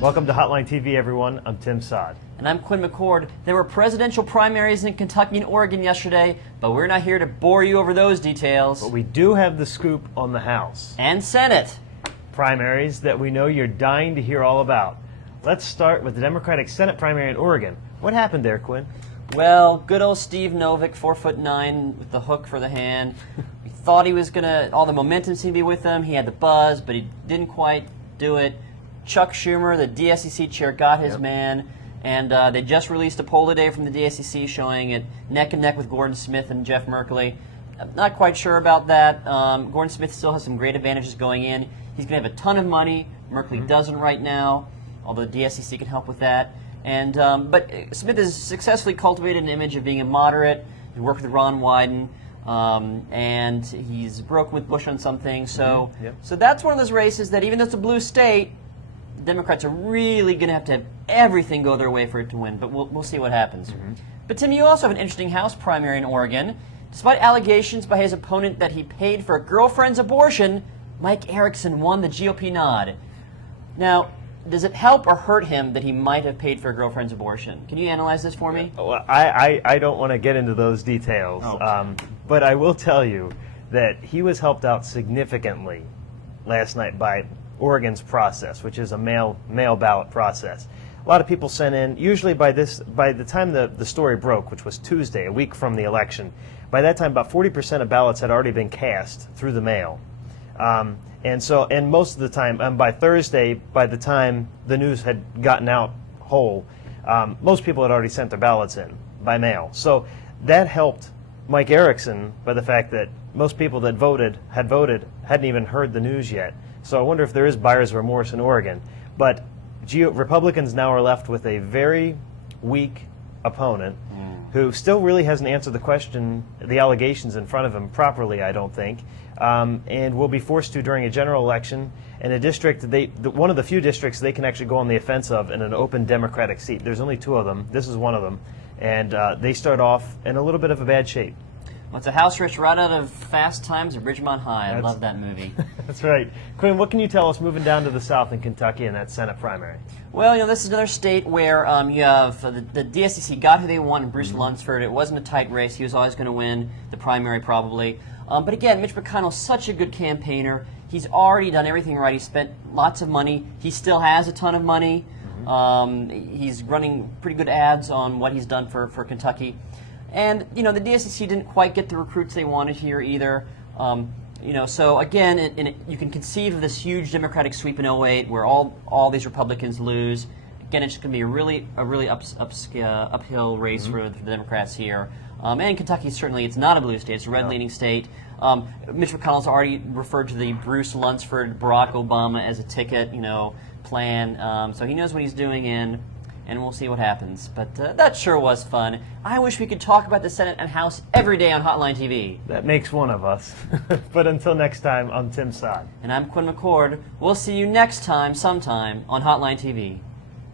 Welcome to Hotline TV, everyone. I'm Tim Sod. And I'm Quinn McCord. There were presidential primaries in Kentucky and Oregon yesterday, but we're not here to bore you over those details. But we do have the scoop on the House and Senate primaries that we know you're dying to hear all about. Let's start with the Democratic Senate primary in Oregon. What happened there, Quinn? Well, good old Steve Novick, 4'9", with the hook for the hand. We thought he was gonna, all the momentum seemed to be with him. He had the buzz, but he didn't quite do it. Chuck Schumer, the DSCC chair, got his man, and they just released a poll today from the DSCC showing it neck and neck with Gordon Smith and Jeff Merkley. I'm not quite sure about that. Gordon Smith still has some great advantages going in. He's going to have a ton of money. Merkley doesn't right now, although the DSCC can help with that. And but Smith has successfully cultivated an image of being a moderate. He worked with Ron Wyden, and he's broken with Bush on some things. So, so that's one of those races that even though it's a blue state, the Democrats are really going to have everything go their way for it to win. But we'll see what happens. But Tim, you also have an interesting House primary in Oregon. Despite allegations by his opponent that he paid for a girlfriend's abortion, Mike Erickson won the GOP nod. Now, does it help or hurt him that he might have paid for a girlfriend's abortion? Can you analyze this for me? Well, I don't want to get into those details, but I will tell you that he was helped out significantly last night by Oregon's process, which is a mail ballot process. A lot of people sent in, usually by the time the story broke, which was Tuesday, a week from the election, by that time about 40% of ballots had already been cast through the mail. And most of the time, by Thursday, by the time the news had gotten out whole, most people had already sent their ballots in by mail. So that helped Mike Erickson by the fact that most people that hadn't even heard the news yet. So I wonder if there is buyer's remorse in Oregon. But Republicans now are left with a very weak opponent who still really hasn't answered the allegations in front of him properly, I don't think, and will be forced to during a general election in a district, one of the few districts they can actually go on the offensive in an open Democratic seat. There's only two of them. This is one of them. And they start off in a little bit of a bad shape. Well, it's a house race right out of Fast Times at Ridgemont High. I love that movie. That's right. Quinn, what can you tell us moving down to the south in Kentucky in that Senate primary? Well, this is another state where you have the DSCC got who they want in Bruce Lunsford. It wasn't a tight race. He was always going to win the primary probably. But again, Mitch McConnell's such a good campaigner. He's already done everything right. He spent lots of money. He still has a ton of money. He's running pretty good ads on what he's done for Kentucky. And, the DSCC didn't quite get the recruits they wanted here either. So again, you can conceive of this huge Democratic sweep in 2008 where all these Republicans lose. Again, it's just going to be a really uphill race for the Democrats here. And Kentucky, certainly, it's not a blue state. It's a red-leaning state. Mitch McConnell's already referred to the Bruce Lunsford, Barack Obama as a ticket, plan. So he knows what he's doing and we'll see what happens. But that sure was fun. I wish we could talk about the Senate and House every day on Hotline TV. That makes one of us. But until next time, I'm Tim Sod. And I'm Quinn McCord. We'll see you next time, sometime, on Hotline TV.